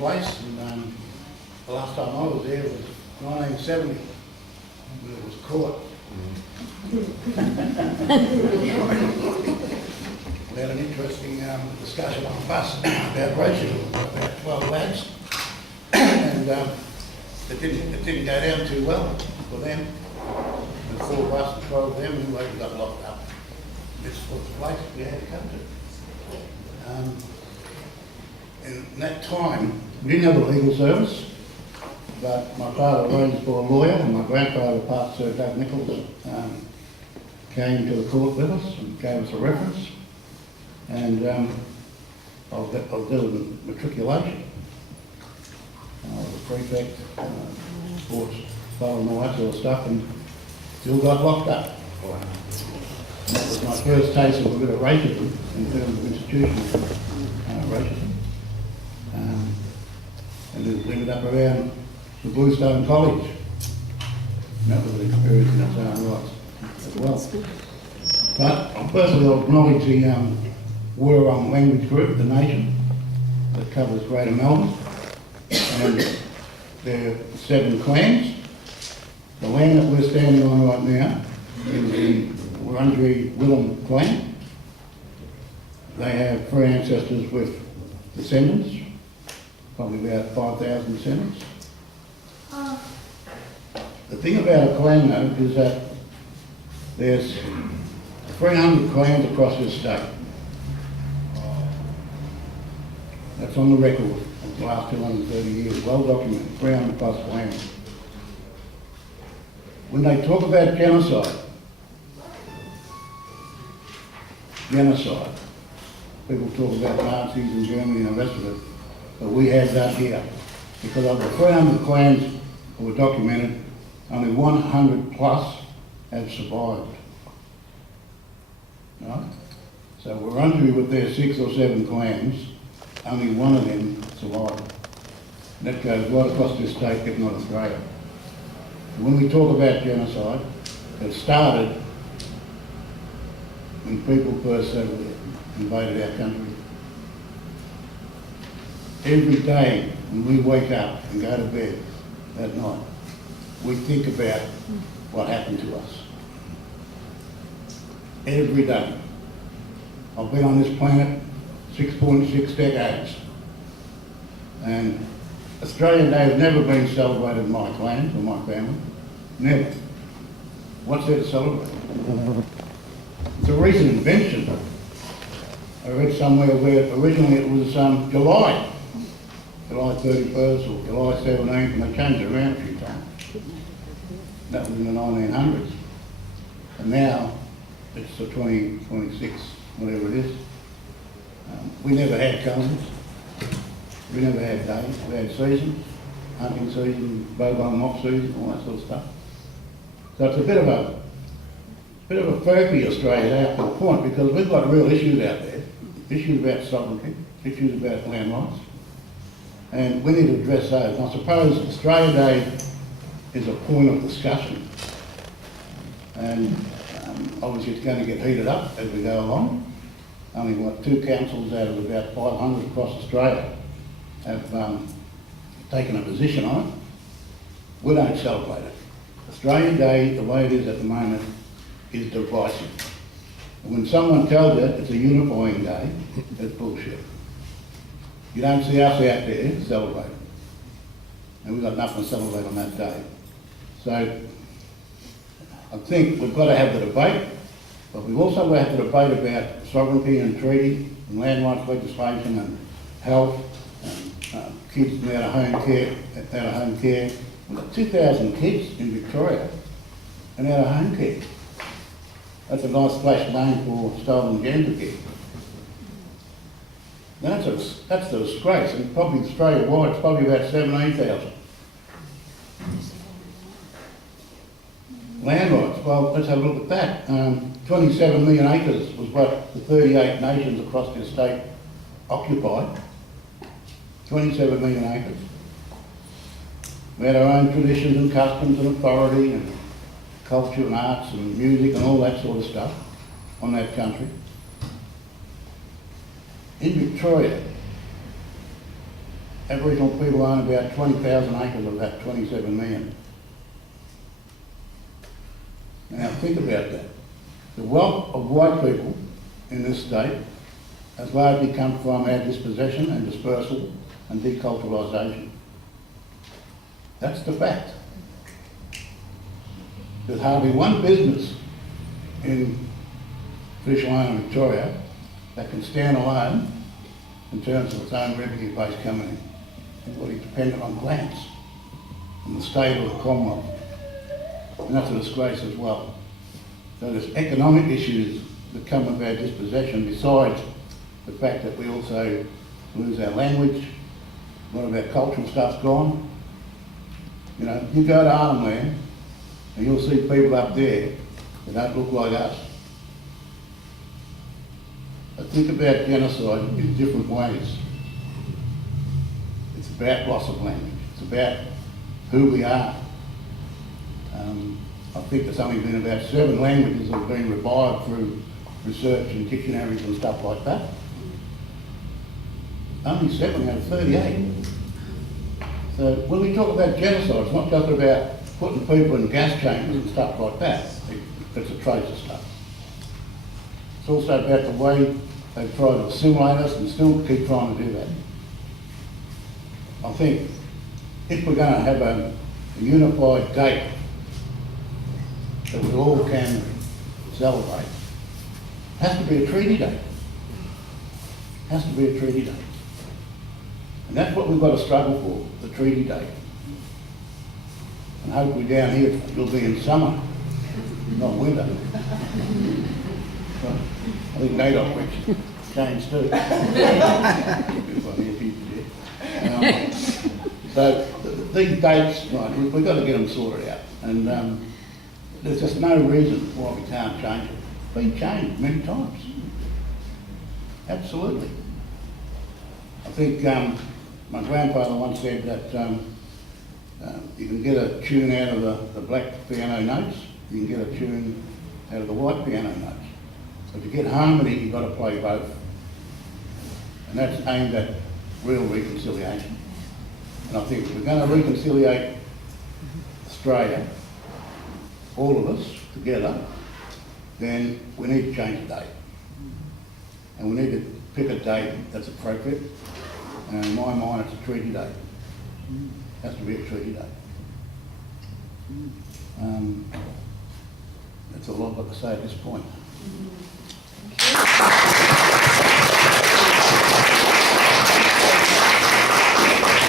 place, and the last time I was there was 1970, when it was caught. We had an interesting discussion on the bus about racism, about 12 lads, and it didn't go down too well for them. And 4 of us and 12 of them, and we got locked up. This was the place we had to come to. In that time, we didn't have a legal service, but my father arranged for a lawyer, and my grandfather, Pastor Doug Nichols, came to the court with us and gave us a reference. And I was doing matriculation. I was a prefect, sports, following all that sort of stuff, and still got locked up. And that was my first taste of a bit of racism in terms of institutional racism. And it ended up around the Bluestone College. And that was an experience in its own right as well. But I personally acknowledge the Wurrung language group, the nation, that covers Greater Melbourne. And there are 7 clans. The land that we're standing on right now is the Wurundjeri Willem clan. They have 3 ancestors with descendants, probably about 5,000 descendants. The thing about a clan though is that there's 300 clans across this state. That's on the record of the last 230 years, well documented, 300 plus clans. When they talk about genocide, people talk about Nazis in Germany and the rest of it, but we have that here. Because of the 300 clans that were documented, only 100 plus have survived. Right? So Wurundjeri with their 6 or 7 clans, only 1 of them survived. And that goes right across this state, if not Australia. When we talk about genocide, it started when people first invaded our country. Every day when we wake up and go to bed at night, we think about what happened to us. Every day. I've been on this planet 6.6 decades. And Australian Day has never been celebrated in my clan or my family. Never. What's there to celebrate? It's a recent invention. I read somewhere where originally it was July 31st or July 17th, and they changed it around a few times. That was in the 1900s. And now it's the 2026, whatever it is. We never had calendars. We never had days. We had seasons, hunting season, bovine mock season, all that sort of stuff. So it's a bit of a furphy Australia out to the point, because we've got real issues out there. Issues about sovereignty, issues about land rights. And we need to address those. And I suppose Australia Day is a point of discussion. And obviously it's going to get heated up as we go along. Only 2 councils out of about 500 across Australia have taken a position on it. We don't celebrate it. Australian Day, the way it is at the moment, is divisive. And when someone tells you it's a unifying day, that's bullshit. You don't see us out there celebrating. And we've got nothing to celebrate on that day. So I think we've got to have the debate, but we've also got to have the debate about sovereignty and treaty and land rights legislation and health and kids out of home care. We've got 2,000 kids in Victoria and out of home care. That's a nice flash name for stolen gender care. That's the disgrace, and probably Australia-wide it's probably about 17,000. Land rights, well, let's have a look at that. 27 million acres was what the 38 nations across this state occupied. 27 million acres. We had our own traditions and customs and authority and culture and arts and music and all that sort of stuff on that country. In Victoria, Aboriginal people own about 20,000 acres of that 27 million. Now think about that. The wealth of white people in this state has largely come from our dispossession and dispersal and deculturalisation. That's the fact. There's hardly one business in Traditional Owner Victoria that can stand alone in terms of its own revenue base coming in. Everybody's dependent on grants from the state or the Commonwealth. And that's a disgrace as well. So there's economic issues that come with our dispossession, besides the fact that we also lose our language, a lot of our cultural stuff's gone. You know, you go to Arnhem Land and you'll see people up there that don't look like us. I think about genocide in different ways. It's about loss of language. It's about who we are. I think there's only been about 7 languages that have been revived through research and dictionaries and stuff like that. Only 7 out of 38. So when we talk about genocide, it's not just about putting people in gas chambers and stuff like that. It's a trace of stuff. It's also about the way they've tried to assimilate us and still keep trying to do that. I think if we're going to have a unified date that we all can celebrate, it has to be a treaty date. It has to be a treaty date. And that's what we've got to struggle for, the treaty date. And hopefully down here it'll be in summer, not winter. So I think NAIDOC which changed too. So these dates, right, we've got to get them sorted out. And there's just no reason why we can't change it. It's been changed many times. Absolutely. I think my grandfather once said that you can get a tune out of the black piano notes, you can get a tune out of the white piano notes. So to get harmony, you've got to play both. And that's aimed at real reconciliation. And I think if we're going to reconciliate Australia, all of us together, then we need to change the date. And we need to pick a date that's appropriate. And in my mind, it's a treaty date. It has to be a treaty date. That's all I've got to say at this point.